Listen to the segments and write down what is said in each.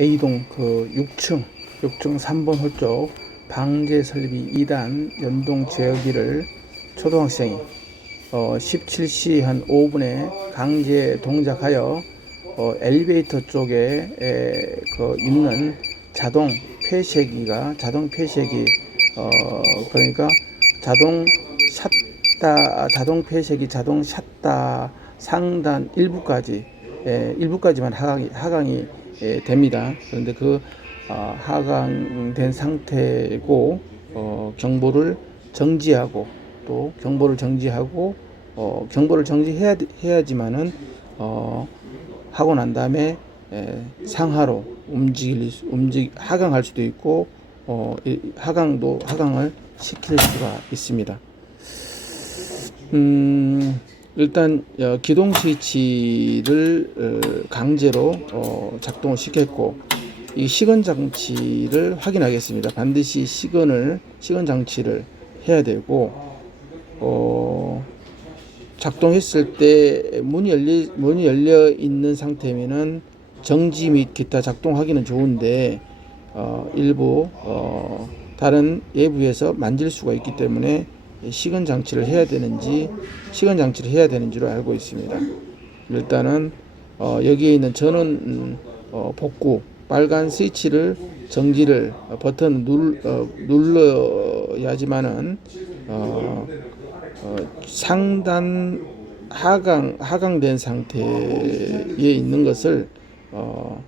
A동 그 6층 6층 3번 홀 쪽 방제 설비 2단 연동 제어기를 초등학생이 어, 17시 한 5분에 강제 동작하여 어, 엘리베이터 쪽에 에, 그 있는 자동 폐쇄기가 자동 폐쇄기 어, 그러니까 자동 샷다 자동 폐쇄기 자동 샷다 상단 일부까지 예, 일부까지만 하강이, 하강이 예, 됩니다. 그런데 그 어, 하강된 상태고 어, 경보를 정지하고 또 경보를 정지하고 어, 경보를 정지해야 해야지만은 어, 하고 난 다음에 에, 상하로 움직일 수- 움직 하강할 수도 있고 어, 이- 하강도 하강을 시킬 수가 있습니다. 음, 일단 어, 기동 스위치를 어, 강제로 어, 작동을 시켰고 이 시건 장치를 확인하겠습니다. 반드시 시건을 시건 장치를 해야 되고 어, 작동했을 때 문이 열리 문이 열려 있는 상태면은 정지 및 기타 작동하기는 좋은데 어, 일부 어, 다른 외부에서 만질 수가 있기 때문에 시건 장치를 해야 되는지 시건 장치를 해야 되는지로 알고 있습니다. 일단은 어, 여기에 있는 전원 음, 어, 복구 빨간 스위치를 정지를 어, 버튼 눌, 어, 눌러야지만은 어, 어, 상단 하강 하강된 상태에 있는 것을 어,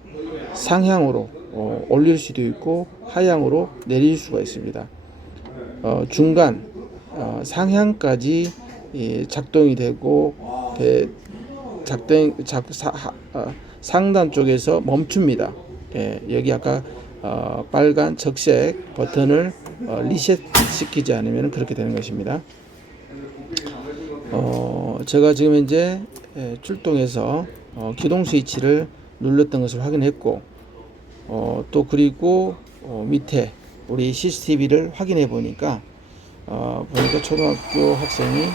상향으로 어, 올릴 수도 있고 하향으로 내릴 수가 있습니다. 어, 중간 어, 상향까지 이 작동이 되고 배, 작동 작, 사, 하, 어, 상단 쪽에서 멈춥니다. 예, 여기 아까 어, 빨간 적색 버튼을 어, 리셋 시키지 않으면 그렇게 되는 것입니다. 어, 제가 지금 이제 예, 출동해서 어, 기동 스위치를 눌렀던 것을 확인했고 어, 또 그리고 어, 밑에 우리 CCTV를 확인해 보니까 어, 보니까 초등학교 학생이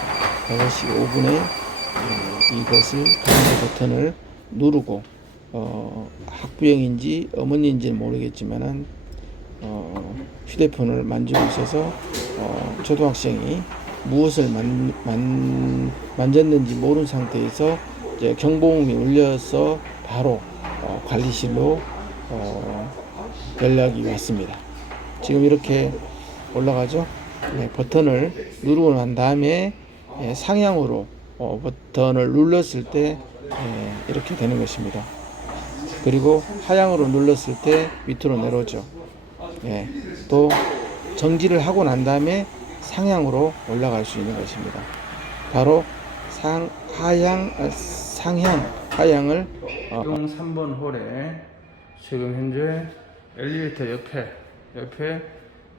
5시 5분에 이것을 강제 버튼을 누르고 어, 학부형인지 어머니인지는 모르겠지만은 어, 휴대폰을 만지고 있어서 어, 초등학생이 무엇을 만, 만, 만졌는지 모르는 상태에서 이제 경보음이 울려서 바로 어, 관리실로 어, 연락이 왔습니다. 지금 이렇게 올라가죠. 네, 버튼을 누르고 난 다음에 예, 상향으로 어, 버튼을 눌렀을 때 예, 이렇게 되는 것입니다. 그리고 하향으로 눌렀을 때 밑으로 내려오죠. 예, 또 정지를 하고 난 다음에 상향으로 올라갈 수 있는 것입니다. 바로 상 하향 아, 상향 하향을 어, 3번 홀에 지금 현재 엘리베이터 옆에 옆에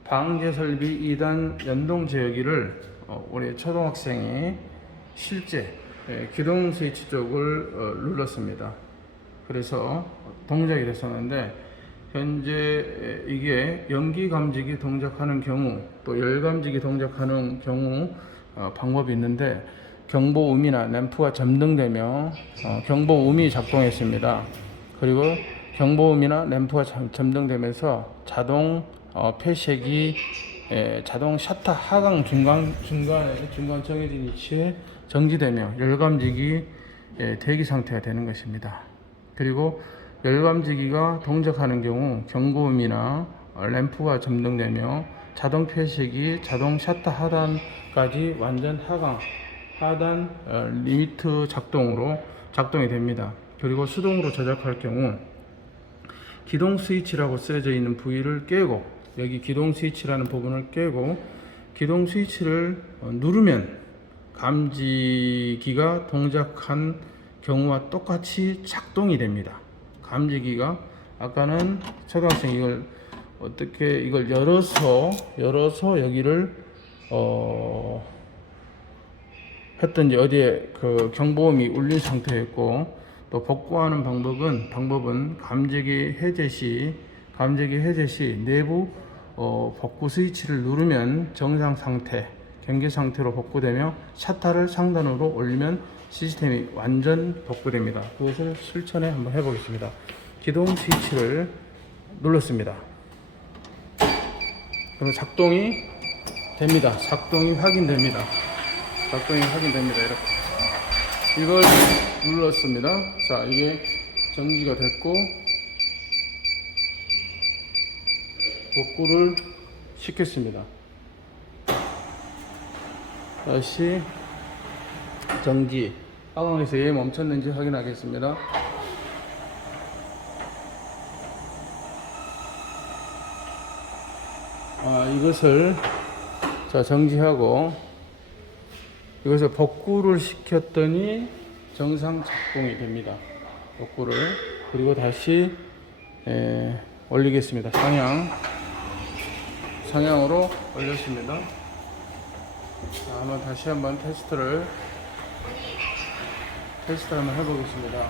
방제 설비 2단 연동 제어기를 어, 우리 초등학생이 실제 예, 기동 스위치 쪽을 어, 눌렀습니다. 그래서 동작이 됐었는데 현재 에, 이게 연기 감지기 동작하는 경우 또 열 감지기 동작하는 경우 어, 방법이 있는데 경보음이나 램프가 점등되며 어, 경보음이 작동했습니다. 그리고 경보음이나 램프가 점- 점등되면서 자동 어, 폐쇄기 에, 자동 셔터 하강 중간 중간에 중간 정해진 위치에 정지되며 열감지기 에, 대기 상태가 되는 것입니다. 그리고 열감지기가 동작하는 경우 경고음이나 어, 램프가 점등되며 자동 폐쇄기, 자동 셔터 하단까지 완전 하강, 하단 어, 리미트 작동으로 작동이 됩니다. 그리고 수동으로 조작할 경우 기동 스위치라고 쓰여져 있는 부위를 깨고 여기 기동 스위치라는 부분을 깨고 기동 스위치를 어, 누르면 감지기가 동작한 경우와 똑같이 작동이 됩니다. 감지기가 아까는 초등학생 이걸 어떻게 이걸 열어서 열어서 여기를 어 했던지 어디에 그 경보음이 울린 상태였고 또 복구하는 방법은 방법은 감지기 해제 시 감지기 해제 시 내부 어, 복구 스위치를 누르면 정상 상태 경계 상태로 복구되며 샤타를 상단으로 올리면 시스템이 완전 복구됩니다. 그것을 실천에 한번 해보겠습니다. 기동 스위치를 눌렀습니다. 그러면 작동이 됩니다. 작동이 확인됩니다. 작동이 확인됩니다. 이렇게. 이걸 눌렀습니다. 자, 이게 정지가 됐고, 복구를 시켰습니다. 다시 정지. 상황에서 왜 멈췄는지 확인하겠습니다. 아, 이것을 자 정지하고 이것을 복구를 시켰더니 정상 작동이 됩니다. 복구를 그리고 다시 에, 올리겠습니다. 상향 상향으로 올렸습니다. 자, 한번 다시 한번 테스트를 테스트 한번 해보겠습니다.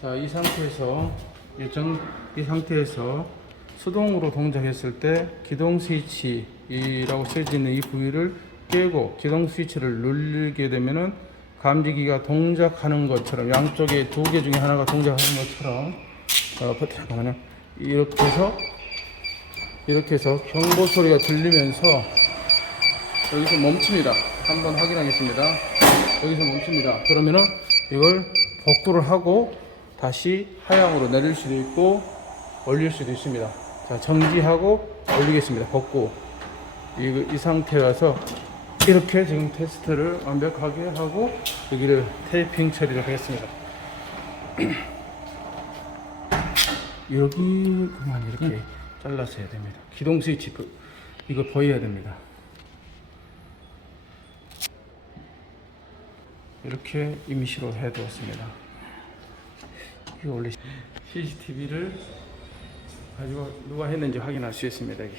자, 이 상태에서 이, 정, 이 상태에서 수동으로 동작했을 때 기동 스위치라고 써져 있는 이 부위를 깨고 기동 스위치를 누르게 되면은 감지기가 동작하는 것처럼 양쪽에 두 개 중에 하나가 동작하는 것처럼 어, 잠깐만요. 이렇게 해서 이렇게 해서 경보 소리가 들리면서 여기서 멈춥니다. 한번 확인하겠습니다. 여기서 멈춥니다. 그러면은 이걸 복구를 하고 다시 하향으로 내릴 수도 있고 올릴 수도 있습니다. 자, 정지하고 올리겠습니다. 복구. 이, 이 상태라서 이렇게 지금 테스트를 완벽하게 하고 여기를 테이핑 처리를 하겠습니다. 여기 그만 이렇게 잘라서 해야 됩니다. 기동 스위치 그- 이거 보여야 됩니다. 이렇게 임시로 해두었습니다. 이거 원래 CCTV를 가지고 누가 했는지 확인할 수 있습니다. 여기.